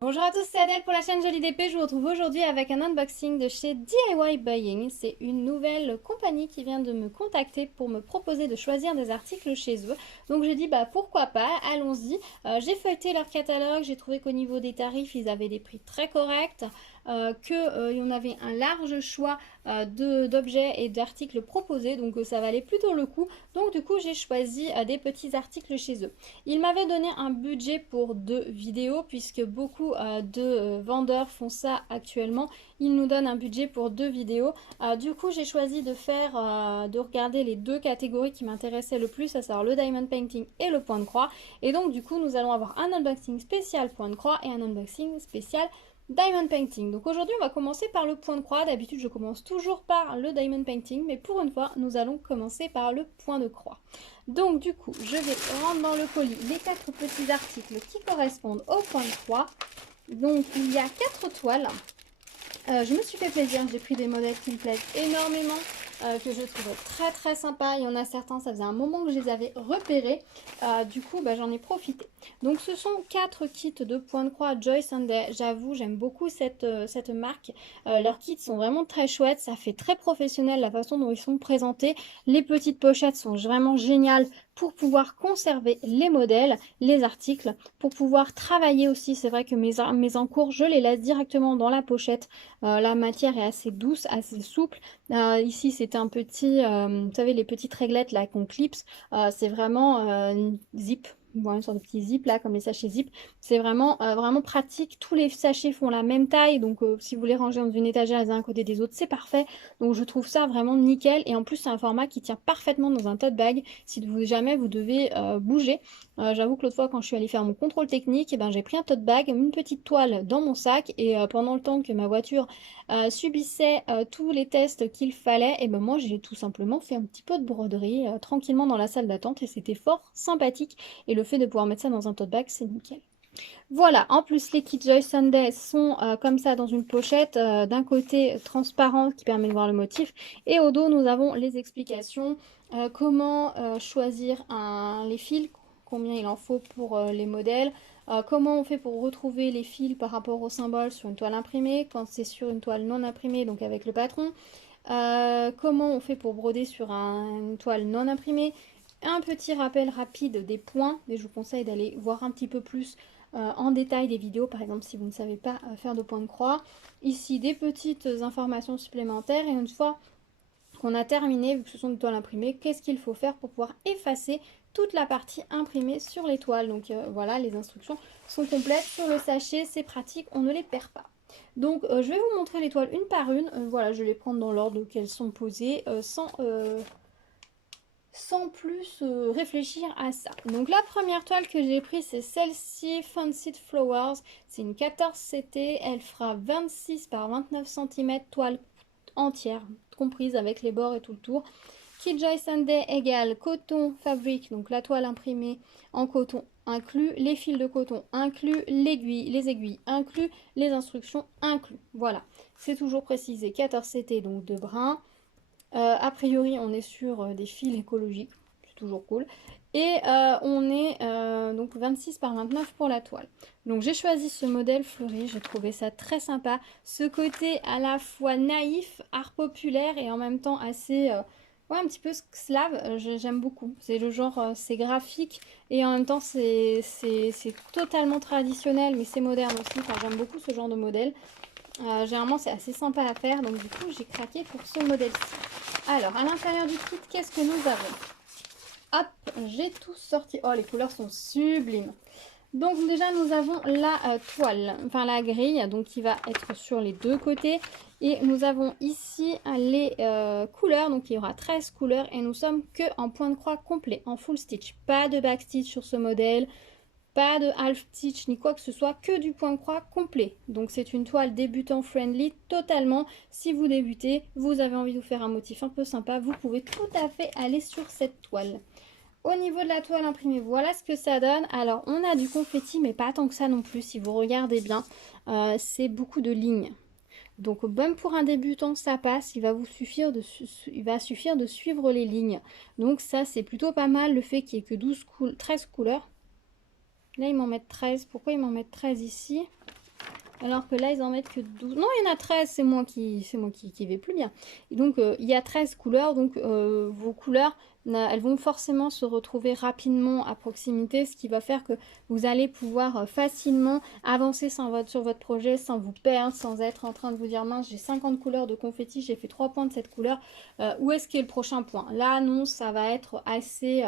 Bonjour à tous, c'est Adèle pour la chaîne Jolie d'Épée. Je vous retrouve aujourd'hui avec un unboxing de chez DIY Buying. C'est une nouvelle compagnie qui vient de me contacter pour me proposer de choisir des articles chez eux. Donc j'ai dit pourquoi pas, allons-y. J'ai feuilleté leur catalogue, j'ai trouvé qu'au niveau des tarifs, ils avaient des prix très corrects, qu'il y en avait un large choix d'objets et d'articles proposés, donc ça valait plutôt le coup. Donc du coup j'ai choisi des petits articles chez eux. Il m'avait donné un budget pour 2 vidéos puisque beaucoup de vendeurs font ça actuellement. Ils nous donnent un budget pour 2 vidéos. Du coup, j'ai choisi de regarder les 2 catégories qui m'intéressaient le plus, à savoir le diamond painting et le point de croix. Et donc, du coup, nous allons avoir un unboxing spécial point de croix et un unboxing spécial Diamond Painting. Donc aujourd'hui, on va commencer par le point de croix. D'habitude, je commence toujours par le Diamond Painting, mais pour une fois, nous allons commencer par le point de croix. Donc du coup, je vais rendre dans le colis les 4 petits articles qui correspondent au point de croix. Donc il y a 4 toiles. Je me suis fait plaisir, j'ai pris des modèles qui me plaisent énormément, que je trouvais très très sympa. Il y en a certains, ça faisait un moment que je les avais repérés. Du coup, j'en ai profité. Donc ce sont 4 kits de point de croix Joy Sunday. J'avoue, j'aime beaucoup cette marque. Leurs kits sont vraiment très chouettes, ça fait très professionnel la façon dont ils sont présentés. Les petites pochettes sont vraiment géniales pour pouvoir conserver les modèles, les articles, pour pouvoir travailler aussi. C'est vrai que mes encours, je les laisse directement dans la pochette. La matière est assez douce, assez souple. Ici, c'est un petit, vous savez, les petites réglettes là qu'on clipse. C'est vraiment une zip. Voilà, une sorte de petit zip là, comme les sachets zip. C'est vraiment pratique. Tous les sachets font la même taille. Donc, si vous les rangez dans une étagère les uns à côté des autres, c'est parfait. Donc, je trouve ça vraiment nickel. Et en plus, c'est un format qui tient parfaitement dans un tote bag si jamais vous devez bouger. J'avoue que l'autre fois, quand je suis allée faire mon contrôle technique, j'ai pris un tote bag, une petite toile dans mon sac. Et pendant le temps que ma voiture subissait tous les tests qu'il fallait, et moi j'ai tout simplement fait un petit peu de broderie tranquillement dans la salle d'attente et c'était fort sympathique. Et le fait de pouvoir mettre ça dans un tote bag, c'est nickel. Voilà, en plus les kits Joy Sunday sont comme ça dans une pochette, d'un côté transparent qui permet de voir le motif et au dos nous avons les explications, comment choisir les fils, combien il en faut pour les modèles, comment on fait pour retrouver les fils par rapport au symbole sur une toile imprimée, quand c'est sur une toile non imprimée, donc avec le patron, comment on fait pour broder sur une toile non imprimée, un petit rappel rapide des points, mais je vous conseille d'aller voir un petit peu plus en détail des vidéos, par exemple si vous ne savez pas faire de point de croix. Ici des petites informations supplémentaires et une fois qu'on a terminé, vu que ce sont des toiles imprimées, qu'est-ce qu'il faut faire pour pouvoir effacer toute la partie imprimée sur les toiles. Donc voilà, les instructions sont complètes sur le sachet, c'est pratique, on ne les perd pas. Donc je vais vous montrer les toiles une par une. Voilà, je vais les prendre dans l'ordre qu'elles sont posées, sans plus réfléchir à ça. Donc la première toile que j'ai prise, c'est celle-ci, Fancied Flowers. C'est une 14 CT, elle fera 26 par 29 cm, toile entière, comprise avec les bords et tout le tour. Kit Joy Sunday égale coton fabrique, donc la toile imprimée en coton inclus, les fils de coton inclus, les aiguilles inclus, les instructions inclus. Voilà, c'est toujours précisé 14 CT, donc de brun. A priori, on est sur des fils écologiques, c'est toujours cool. Et on est donc 26 par 29 pour la toile. Donc j'ai choisi ce modèle fleuri, j'ai trouvé ça très sympa. Ce côté à la fois naïf, art populaire et en même temps assez, ouais, un petit peu slave, j'aime beaucoup. C'est le genre, c'est graphique et en même temps c'est totalement traditionnel mais c'est moderne aussi. Enfin, j'aime beaucoup ce genre de modèle. Généralement c'est assez sympa à faire donc du coup j'ai craqué pour ce modèle-ci. Alors à l'intérieur du kit qu'est-ce que nous avons? Hop, j'ai tout sorti. Oh les couleurs sont sublimes. Donc déjà nous avons la toile, enfin la grille, donc qui va être sur les deux côtés. Et nous avons ici les couleurs, donc il y aura 13 couleurs et nous sommes que en point de croix complet, en full stitch. Pas de back stitch sur ce modèle. Pas de half stitch ni quoi que ce soit, que du point de croix complet. Donc c'est une toile débutant friendly totalement. Si vous débutez, vous avez envie de vous faire un motif un peu sympa, vous pouvez tout à fait aller sur cette toile. Au niveau de la toile imprimée, voilà ce que ça donne. Alors on a du confetti, mais pas tant que ça non plus. Si vous regardez bien, c'est beaucoup de lignes. Donc même pour un débutant, ça passe. Il va suffire de suivre les lignes. Donc ça, c'est plutôt pas mal le fait qu'il n'y ait que 13 couleurs. Là, ils m'en mettent 13. Pourquoi ils m'en mettent 13 ici? Alors que là, ils en mettent que 12. Non, il y en a 13, c'est moi qui vais plus bien. Et donc, il y a 13 couleurs, donc vos couleurs, elles vont forcément se retrouver rapidement à proximité, ce qui va faire que vous allez pouvoir facilement avancer sur votre projet, sans vous perdre, sans être en train de vous dire, mince, j'ai 50 couleurs de confetti, j'ai fait 3 points de cette couleur, où est-ce qu'est le prochain point? Là, non, ça va être assez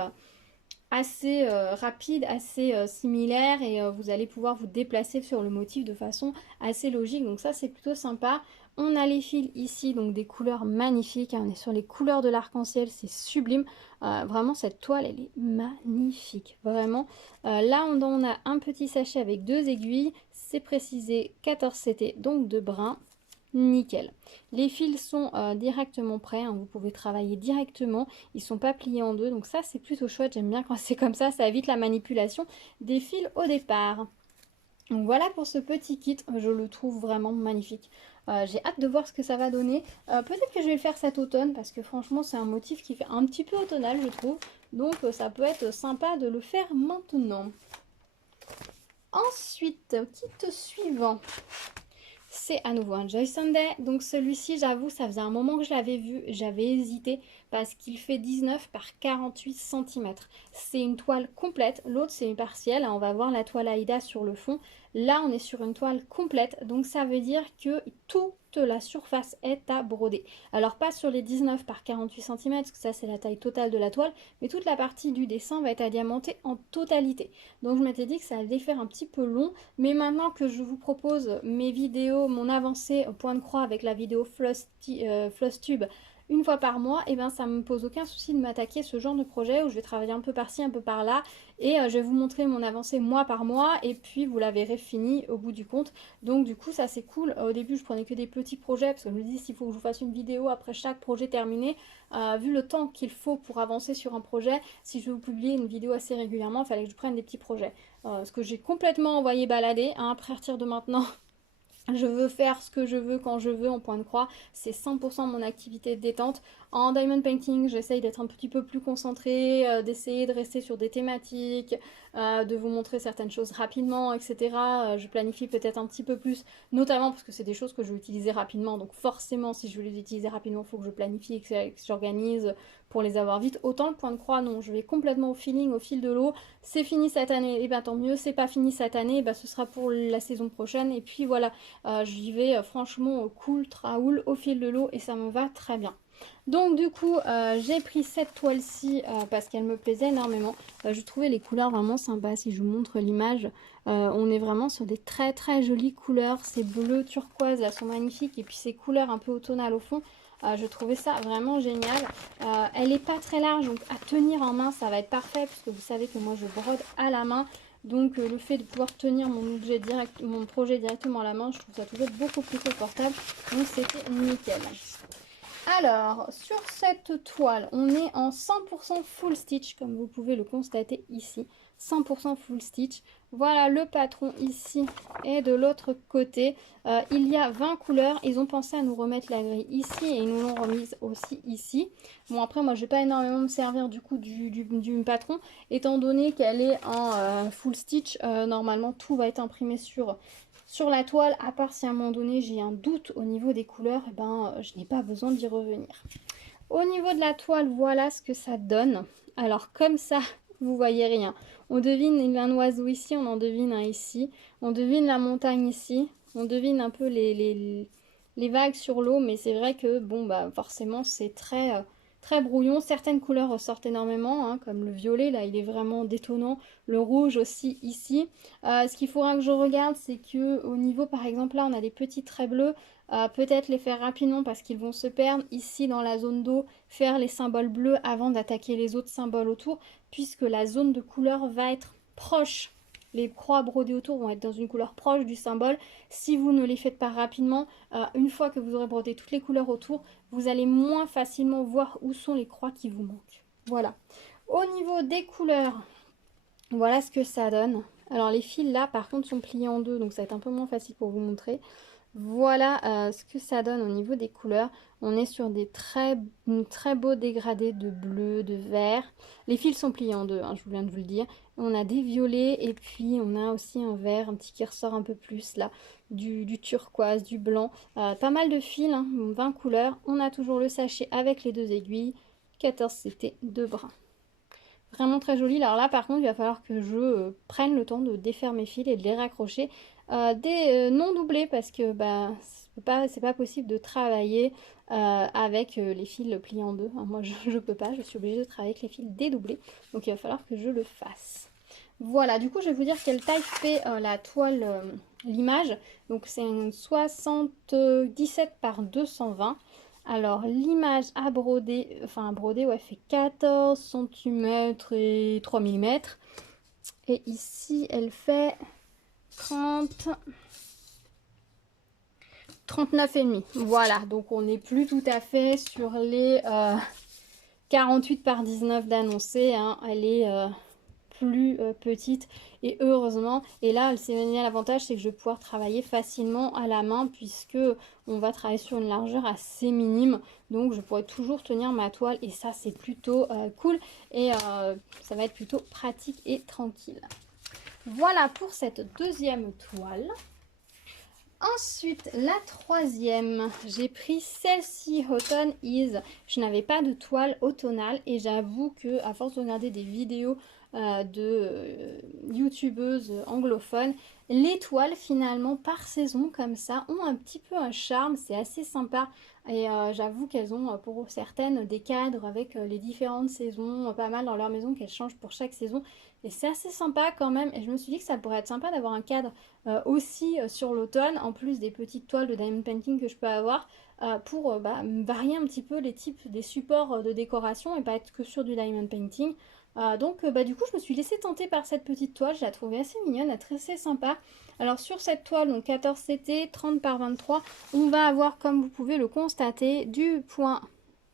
rapide, assez similaire et vous allez pouvoir vous déplacer sur le motif de façon assez logique. Donc ça, c'est plutôt sympa. On a les fils ici, donc des couleurs magnifiques, hein. On est sur les couleurs de l'arc-en-ciel, c'est sublime. Vraiment, cette toile, elle est magnifique, vraiment. Là, on a un petit sachet avec 2 aiguilles. C'est précisé 14 CT, donc de brun. Nickel. Les fils sont directement prêts, hein, vous pouvez travailler directement, ils sont pas pliés en deux, donc ça c'est plutôt chouette, j'aime bien quand c'est comme ça évite la manipulation des fils au départ. Donc voilà pour ce petit kit, je le trouve vraiment magnifique. J'ai hâte de voir ce que ça va donner. Peut-être que je vais le faire cet automne, parce que franchement c'est un motif qui fait un petit peu automnal je trouve, donc ça peut être sympa de le faire maintenant. Ensuite, kit suivant. C'est à nouveau un Joy Sunday, donc celui-ci j'avoue ça faisait un moment que je l'avais vu, j'avais hésité parce qu'il fait 19 par 48 cm. C'est une toile complète, l'autre c'est une partielle, on va voir la toile Aïda sur le fond. Là on est sur une toile complète, donc ça veut dire que toute la surface est à broder. Alors pas sur les 19 par 48 cm, parce que ça c'est la taille totale de la toile, mais toute la partie du dessin va être à diamanter en totalité. Donc je m'étais dit que ça allait faire un petit peu long, mais maintenant que je vous propose mes vidéos, mon avancée au point de croix avec la vidéo Flosstube une fois par mois, et ben ça me pose aucun souci de m'attaquer à ce genre de projet où je vais travailler un peu par-ci, un peu par-là, et je vais vous montrer mon avancée mois par mois, et puis vous la verrez finie au bout du compte. Donc du coup ça c'est cool. Au début je prenais que des petits projets, parce que je me dis s'il faut que je vous fasse une vidéo après chaque projet terminé, vu le temps qu'il faut pour avancer sur un projet, si je veux vous publier une vidéo assez régulièrement, il fallait que je prenne des petits projets. Ce que j'ai complètement envoyé balader, hein, à partir de maintenant. Je veux faire ce que je veux quand je veux en point de croix, c'est 100% mon activité de détente. En diamond painting, j'essaye d'être un petit peu plus concentrée, d'essayer de rester sur des thématiques, de vous montrer certaines choses rapidement, etc. Je planifie peut-être un petit peu plus, notamment parce que c'est des choses que je vais utiliser rapidement, donc forcément si je veux les utiliser rapidement, il faut que je planifie et que j'organise pour les avoir vite. Autant le point de croix, non, je vais complètement au feeling, au fil de l'eau. C'est fini cette année, et bien tant mieux. C'est pas fini cette année, et ben ce sera pour la saison prochaine. Et puis voilà, j'y vais franchement cool, traoul, au fil de l'eau, et ça me va très bien. Donc du coup j'ai pris cette toile-ci parce qu'elle me plaisait énormément. Je trouvais les couleurs vraiment sympas. Si je vous montre l'image, on est vraiment sur des très très jolies couleurs. Ces bleus turquoise là sont magnifiques, et puis ces couleurs un peu automnales au fond. Je trouvais ça vraiment génial. Elle n'est pas très large, donc à tenir en main ça va être parfait, puisque vous savez que moi je brode à la main. Donc le fait de pouvoir tenir mon projet directement à la main, je trouve ça toujours beaucoup plus confortable. Donc c'était nickel. Alors, sur cette toile, on est en 100% full stitch, comme vous pouvez le constater ici. 100% full stitch. Voilà le patron ici et de l'autre côté. Il y a 20 couleurs. Ils ont pensé à nous remettre la grille ici et ils nous l'ont remise aussi ici. Bon, après, moi, je ne vais pas énormément me servir du coup du patron, étant donné qu'elle est en full stitch. Normalement, tout va être imprimé sur la toile, à part si à un moment donné j'ai un doute au niveau des couleurs, et ben, je n'ai pas besoin d'y revenir. Au niveau de la toile, voilà ce que ça donne. Alors comme ça, vous voyez rien. On devine un oiseau ici, on en devine un ici. On devine la montagne ici. On devine un peu les vagues sur l'eau, mais c'est vrai que bon bah forcément c'est très brouillon. Certaines couleurs ressortent énormément, hein, comme le violet, là il est vraiment détonnant. Le rouge aussi ici. Ce qu'il faudra que je regarde, c'est que au niveau par exemple là on a des petits traits bleus. Peut-être les faire rapidement parce qu'ils vont se perdre. Ici dans la zone d'eau, faire les symboles bleus avant d'attaquer les autres symboles autour, puisque la zone de couleur va être proche. Les croix brodées autour vont être dans une couleur proche du symbole. Si vous ne les faites pas rapidement, une fois que vous aurez brodé toutes les couleurs autour, vous allez moins facilement voir où sont les croix qui vous manquent. Voilà. Au niveau des couleurs, voilà ce que ça donne. Alors les fils là par contre sont pliés en deux, donc ça va être un peu moins facile pour vous montrer. Voilà ce que ça donne au niveau des couleurs. On est sur des très beaux dégradés de bleu, de vert. Les fils sont pliés en deux, hein, je viens de vous le dire. On a des violets et puis on a aussi un vert, un petit qui ressort un peu plus là, du turquoise, du blanc. Pas mal de fils, hein, 20 couleurs. On a toujours le sachet avec les deux aiguilles. 14 CT de brun. Vraiment très joli. Alors là, par contre, il va falloir que je prenne le temps de défaire mes fils et de les raccrocher des non doublés parce que bah, c'est pas possible de travailler avec les fils pliés en deux. Hein, moi, je peux pas. Je suis obligée de travailler avec les fils dédoublés. Donc, il va falloir que je le fasse. Voilà, du coup, je vais vous dire quelle taille fait la toile, l'image. Donc, c'est une 77 par 220. Alors, l'image à broder, ouais, fait 14 cm et 3 mm. Et ici, elle fait 39,5. Voilà, donc on n'est plus tout à fait sur les 48 par 19 d'annoncé. Hein. Elle est plus petite et heureusement. Et là, c'est l'avantage, c'est que je vais pouvoir travailler facilement à la main puisque on va travailler sur une largeur assez minime. Donc, je pourrai toujours tenir ma toile et ça, c'est plutôt cool et ça va être plutôt pratique et tranquille. Voilà pour cette deuxième toile. Ensuite, la troisième, j'ai pris celle-ci, Autumn Is. Je n'avais pas de toile automnale et j'avoue que à force de regarder des vidéos de youtubeuses anglophones, les toiles finalement par saison comme ça ont un petit peu un charme, c'est assez sympa. Et j'avoue qu'elles ont pour certaines des cadres avec les différentes saisons, pas mal dans leur maison qu'elles changent pour chaque saison. Et c'est assez sympa quand même. Et je me suis dit que ça pourrait être sympa d'avoir un cadre aussi sur l'automne, en plus des petites toiles de diamond painting que je peux avoir, pour varier un petit peu les types des supports de décoration et pas être que sur du diamond painting. Donc du coup je me suis laissée tenter par cette petite toile, je la trouvais assez mignonne, assez sympa. Alors sur cette toile, donc 14 CT, 30 par 23, on va avoir, comme vous pouvez le constater, du point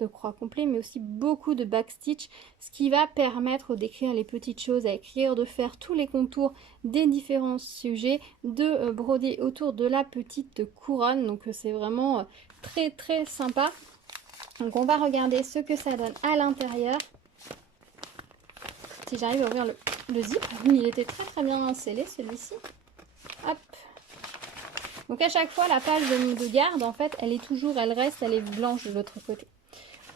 de croix complet, mais aussi beaucoup de backstitch, ce qui va permettre d'écrire les petites choses à écrire, de faire tous les contours des différents sujets, de broder autour de la petite couronne. Donc c'est vraiment très sympa. Donc on va regarder ce que ça donne à l'intérieur. Si j'arrive à ouvrir le zip, il était très bien scellé celui-ci. Hop. Donc à chaque fois la page de garde, en fait, elle est blanche de l'autre côté.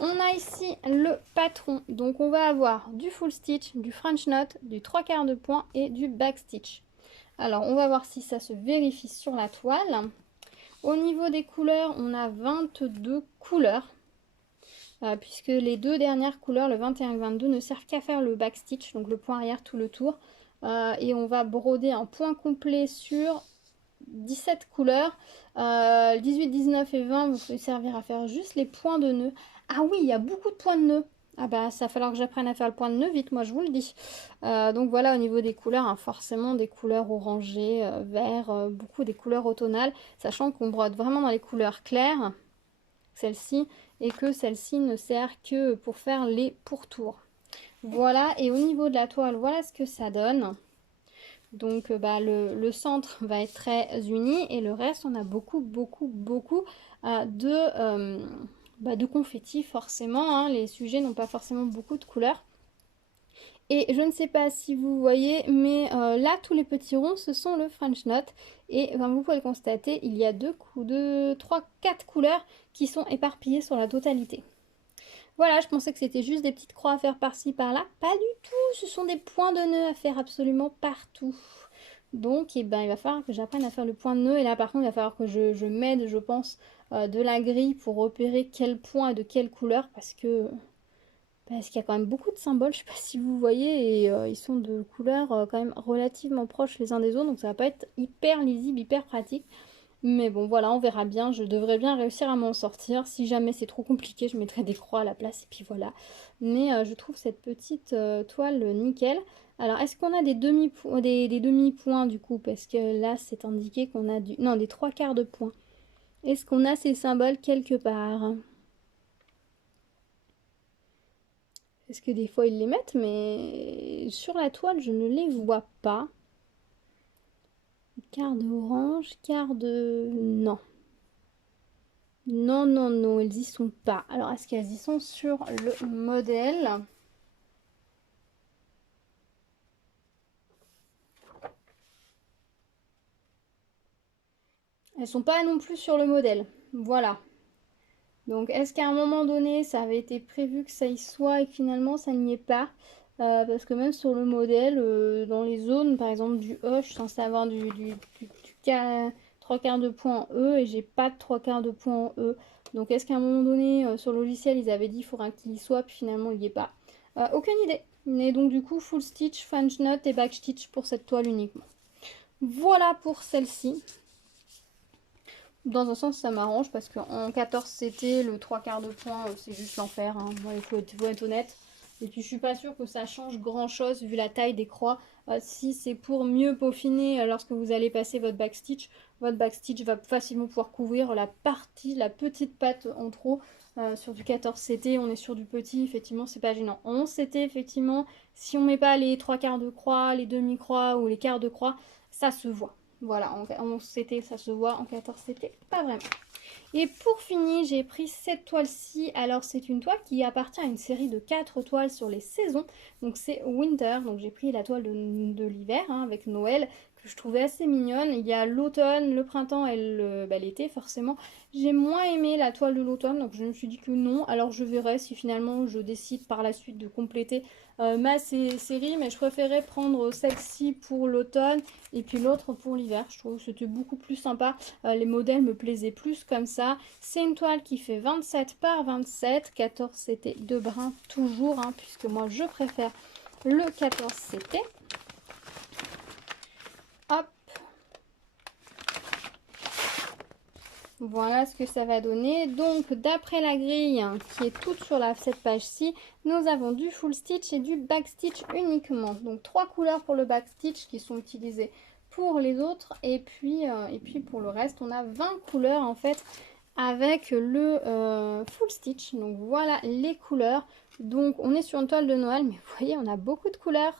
On a ici le patron, donc on va avoir du full stitch, du French knot, du 3/4 de point et du back stitch. Alors on va voir si ça se vérifie sur la toile. Au niveau des couleurs, on a 22 couleurs. Puisque les deux dernières couleurs, le 21 et le 22, ne servent qu'à faire le back stitch, donc le point arrière tout le tour. Et on va broder un point complet sur 17 couleurs. 18, 19 et 20 vont servir à faire juste les points de nœud. Ah oui, il y a beaucoup de points de nœud. Ah bah ça va falloir que j'apprenne à faire le point de nœud vite, moi je vous le dis. Donc voilà, au niveau des couleurs, hein, forcément des couleurs orangées, vert, beaucoup des couleurs automnales, sachant qu'on brode vraiment dans les couleurs claires, celle-ci, et que celle-ci ne sert que pour faire les pourtours. Voilà, et au niveau de la toile, voilà ce que ça donne. Donc le centre va être très uni et le reste, on a beaucoup de confettis forcément. Hein. Les sujets n'ont pas forcément beaucoup de couleurs. Et je ne sais pas si vous voyez, mais là, tous les petits ronds, ce sont le French knot. Et comme vous pouvez le constater, il y a 3, 4 couleurs qui sont éparpillées sur la totalité. Voilà, je pensais que c'était juste des petites croix à faire par-ci, par-là. Pas du tout, ce sont des points de nœud à faire absolument partout. Donc, il va falloir que j'apprenne à faire le point de nœud. Et là, par contre, il va falloir que je m'aide, je pense, de la grille pour repérer quel point et de quelle couleur. Parce qu'il y a quand même beaucoup de symboles, je ne sais pas si vous voyez, et ils sont de couleurs quand même relativement proches les uns des autres. Donc, ça va pas être hyper lisible, hyper pratique. Mais bon, voilà, on verra bien. Je devrais bien réussir à m'en sortir. Si jamais c'est trop compliqué, je mettrai des croix à la place et puis voilà. Mais je trouve cette petite toile nickel. Alors, est-ce qu'on a des demi-points du coup? Parce que là, c'est indiqué qu'on a non, des 3/4 de points. Est-ce qu'on a ces symboles quelque part? Est-ce que des fois ils les mettent? Mais sur la toile, je ne les vois pas. Carte orange, carte de... Non. Non, non, non, elles y sont pas. Alors, est-ce qu'elles y sont sur le modèle? Elles sont pas non plus sur le modèle. Voilà. Donc, est-ce qu'à un moment donné, ça avait été prévu que ça y soit et que finalement, ça n'y est pas? Parce que même sur le modèle, dans les zones, par exemple du E, je suis censée avoir du 3 quarts de point en E et j'ai pas de 3 quarts de point en E. Donc, est-ce qu'à un moment donné, sur le logiciel, ils avaient dit qu'il faudra qu'il y soit, puis finalement, il n'y est pas? Aucune idée. Mais donc, du coup, full stitch, French knot et back stitch pour cette toile uniquement. Voilà pour celle-ci. Dans un sens, ça m'arrange parce qu'en 14 CT, le 3 quarts de point, c'est juste l'enfer. Hein. Bon, faut être honnête. Et puis, je suis pas sûre que ça change grand-chose vu la taille des croix. Si c'est pour mieux peaufiner lorsque vous allez passer votre backstitch va facilement pouvoir couvrir la partie, la petite patte en trop. Sur du 14 CT, on est sur du petit, effectivement, c'est pas gênant. En 11 CT, effectivement, si on met pas les 3 quarts de croix, les demi-croix ou les quarts de croix, ça se voit. Voilà, en 11 CT, ça se voit, en 14 CT, pas vraiment. Et pour finir, j'ai pris cette toile-ci. Alors, c'est une toile qui appartient à une série de 4 toiles sur les saisons. Donc, c'est Winter. Donc, j'ai pris la toile de l'hiver, hein, avec Noël, que je trouvais assez mignonne. Il y a l'automne, le printemps et l'été, forcément. J'ai moins aimé la toile de l'automne, donc je me suis dit que non. Alors, je verrai si finalement je décide par la suite de compléter ma série. Mais je préférais prendre celle-ci pour l'automne et puis l'autre pour l'hiver. Je trouve que c'était beaucoup plus sympa. Les modèles me plaisaient plus comme ça. C'est une toile qui fait 27 par 27. 14 CT de brun toujours, hein, puisque moi je préfère le 14 CT. Hop. Voilà ce que ça va donner. Donc d'après la grille qui est toute sur cette page-ci, nous avons du full stitch et du back stitch uniquement. Donc 3 couleurs pour le back stitch qui sont utilisées pour les autres. Et puis pour le reste, on a 20 couleurs en fait avec le full stitch. Donc voilà les couleurs. Donc on est sur une toile de Noël, mais vous voyez, on a beaucoup de couleurs.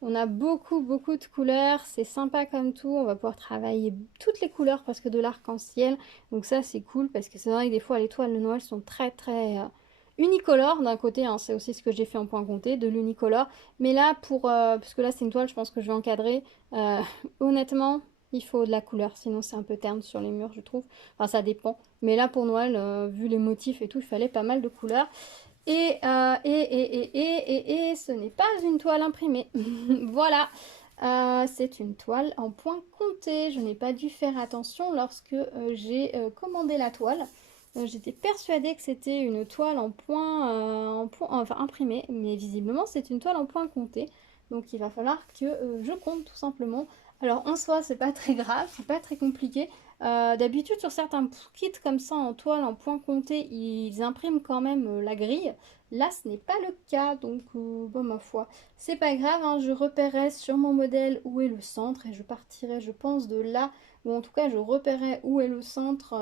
On a beaucoup de couleurs, c'est sympa comme tout, on va pouvoir travailler toutes les couleurs presque de l'arc-en-ciel, donc ça c'est cool parce que c'est vrai que des fois les toiles de Noël sont très unicolores d'un côté, hein, c'est aussi ce que j'ai fait en point compté, de l'unicolore, mais là parce que là c'est une toile je pense que je vais encadrer, honnêtement il faut de la couleur, sinon c'est un peu terne sur les murs je trouve, enfin ça dépend, mais là pour Noël, vu les motifs et tout, il fallait pas mal de couleurs. Et ce n'est pas une toile imprimée. Voilà, c'est une toile en point compté. Je n'ai pas dû faire attention lorsque j'ai commandé la toile. J'étais persuadée que c'était une toile enfin imprimée, mais visiblement c'est une toile en point compté. Donc il va falloir que je compte tout simplement. Alors en soi, c'est pas très grave, c'est pas très compliqué. D'habitude, sur certains kits comme ça en toile, en point compté, ils impriment quand même la grille. Là, ce n'est pas le cas, donc bon, ma foi, c'est pas grave. Hein, je repérerai sur mon modèle où est le centre et je partirai, je pense, de là, ou en tout cas, je repérerai où est le centre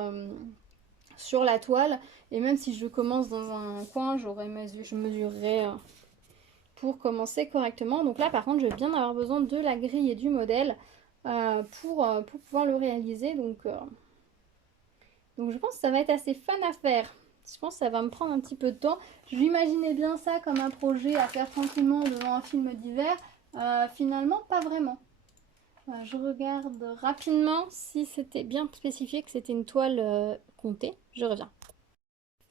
sur la toile. Et même si je commence dans un coin, je mesurerai pour commencer correctement. Donc là, par contre, je vais bien avoir besoin de la grille et du modèle pour pouvoir le réaliser. Donc je pense que ça va être assez fun à faire. Je pense que ça va me prendre un petit peu de temps. Je m'imaginais bien ça comme un projet à faire tranquillement devant un film d'hiver. Finalement, pas vraiment. Je regarde rapidement si c'était bien spécifié que c'était une toile comptée. Je reviens.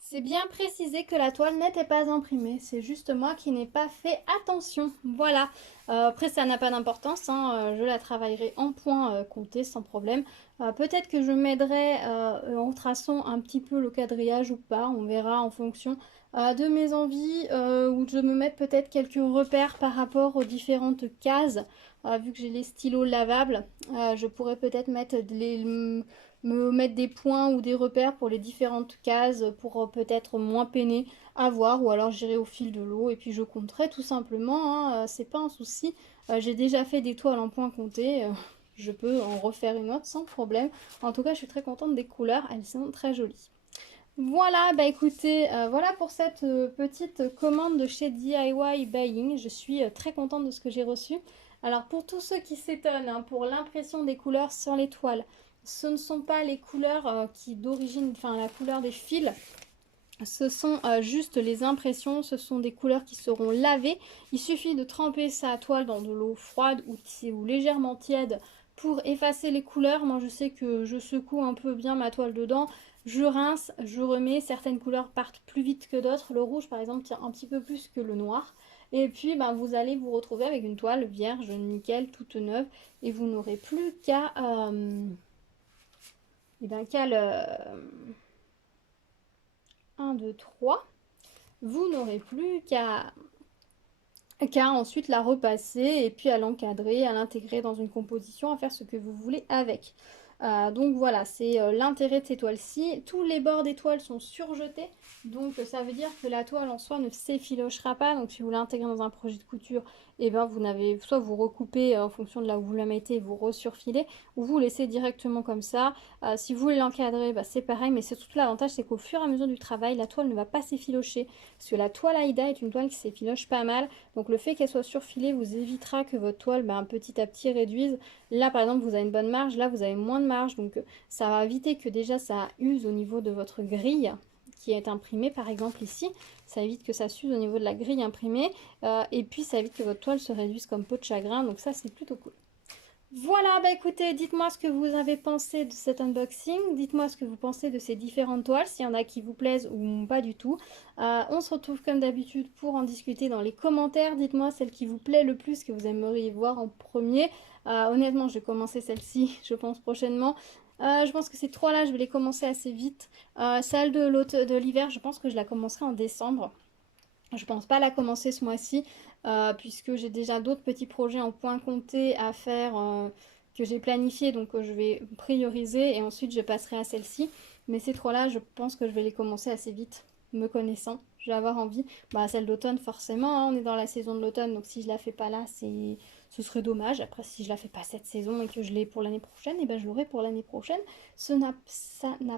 C'est bien précisé que la toile n'était pas imprimée, c'est juste moi qui n'ai pas fait attention. Voilà. Après ça n'a pas d'importance, hein, je la travaillerai en point compté sans problème. Peut-être que je m'aiderai en traçant un petit peu le quadrillage ou pas, on verra en fonction de mes envies, ou de me mettre peut-être quelques repères par rapport aux différentes cases. Vu que j'ai les stylos lavables, je pourrais peut-être me mettre des points ou des repères pour les différentes cases pour peut-être moins peiner à voir, ou alors j'irai au fil de l'eau et puis je compterai tout simplement, hein, c'est pas un souci. J'ai déjà fait des toiles en point compté, je peux en refaire une autre sans problème. En tout cas, je suis très contente des couleurs, elles sont très jolies. Voilà, bah écoutez, voilà pour cette petite commande de chez DIY Buying. Je suis très contente de ce que j'ai reçu. Alors pour tous ceux qui s'étonnent hein, pour l'impression des couleurs sur les toiles, ce ne sont pas les couleurs qui d'origine, enfin la couleur des fils, ce sont juste les impressions, ce sont des couleurs qui seront lavées. Il suffit de tremper sa toile dans de l'eau froide ou légèrement tiède pour effacer les couleurs. Moi je sais que je secoue un peu bien ma toile dedans, je rince, je remets, certaines couleurs partent plus vite que d'autres. Le rouge par exemple tient un petit peu plus que le noir. Et puis ben, vous allez vous retrouver avec une toile vierge, nickel, toute neuve. Et vous n'aurez plus qu'à... et ben, qu'à le... 1, 2, 3. Vous n'aurez plus qu'à ensuite la repasser et puis à l'encadrer, à l'intégrer dans une composition, à faire ce que vous voulez avec. Donc voilà, c'est l'intérêt de ces toiles-ci. Tous les bords des toiles sont surjetés, donc ça veut dire que la toile en soi ne s'effilochera pas. Donc si vous l'intégrez dans un projet de couture, et ben vous n'avez soit vous recoupez en fonction de là où vous la mettez et vous resurfilez, ou vous laissez directement comme ça. Si vous voulez l'encadrer, bah, c'est pareil, mais c'est surtout l'avantage, c'est qu'au fur et à mesure du travail, la toile ne va pas s'effilocher, parce que la toile Aïda est une toile qui s'effiloche pas mal. Donc le fait qu'elle soit surfilée vous évitera que votre toile petit à petit réduise. Là par exemple vous avez une bonne marge, là vous avez moins de marge, donc ça va éviter que déjà ça use au niveau de votre grille qui est imprimée par exemple ici. Ça évite que ça s'use au niveau de la grille imprimée et puis ça évite que votre toile se réduise comme peau de chagrin, donc ça c'est plutôt cool. Voilà, bah écoutez, dites-moi ce que vous avez pensé de cet unboxing, dites-moi ce que vous pensez de ces différentes toiles, s'il y en a qui vous plaisent ou pas du tout. On se retrouve comme d'habitude pour en discuter dans les commentaires, dites-moi celle qui vous plaît le plus, que vous aimeriez voir en premier. Honnêtement, je vais commencer celle-ci, je pense prochainement. Je pense que ces trois-là, je vais les commencer assez vite. Celle de l'hiver, je pense que je la commencerai en décembre. Je pense pas la commencer ce mois-ci puisque j'ai déjà d'autres petits projets en point compté à faire que j'ai planifié, donc je vais prioriser et ensuite je passerai à celle-ci. Mais ces trois-là, je pense que je vais les commencer assez vite, me connaissant. Je vais avoir envie. Bah, celle d'automne, forcément, hein, on est dans la saison de l'automne, donc si je la fais pas là, ce serait dommage. Après, si je la fais pas cette saison et que je l'ai pour l'année prochaine, et ben je l'aurai pour l'année prochaine. Ça n'a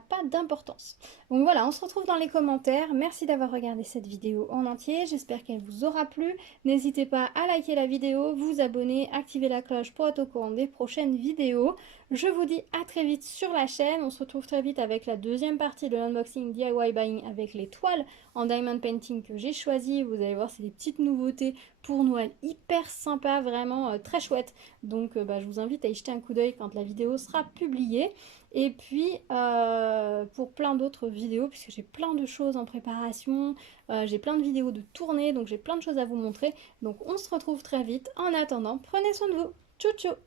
pas d'importance. Donc voilà, on se retrouve dans les commentaires. Merci d'avoir regardé cette vidéo en entier. J'espère qu'elle vous aura plu. N'hésitez pas à liker la vidéo, vous abonner, activer la cloche pour être au courant des prochaines vidéos. Je vous dis à très vite sur la chaîne. On se retrouve très vite avec la deuxième partie de l'unboxing DIY Buying avec les toiles en diamond painting que j'ai choisi. Vous allez voir, c'est des petites nouveautés pour Noël hyper sympa, vraiment très chouette. Donc je vous invite à y jeter un coup d'œil quand la vidéo sera publiée. Et puis pour plein d'autres vidéos, puisque j'ai plein de choses en préparation, j'ai plein de vidéos de tournée, donc j'ai plein de choses à vous montrer. Donc on se retrouve très vite. En attendant, prenez soin de vous. Ciao ciao!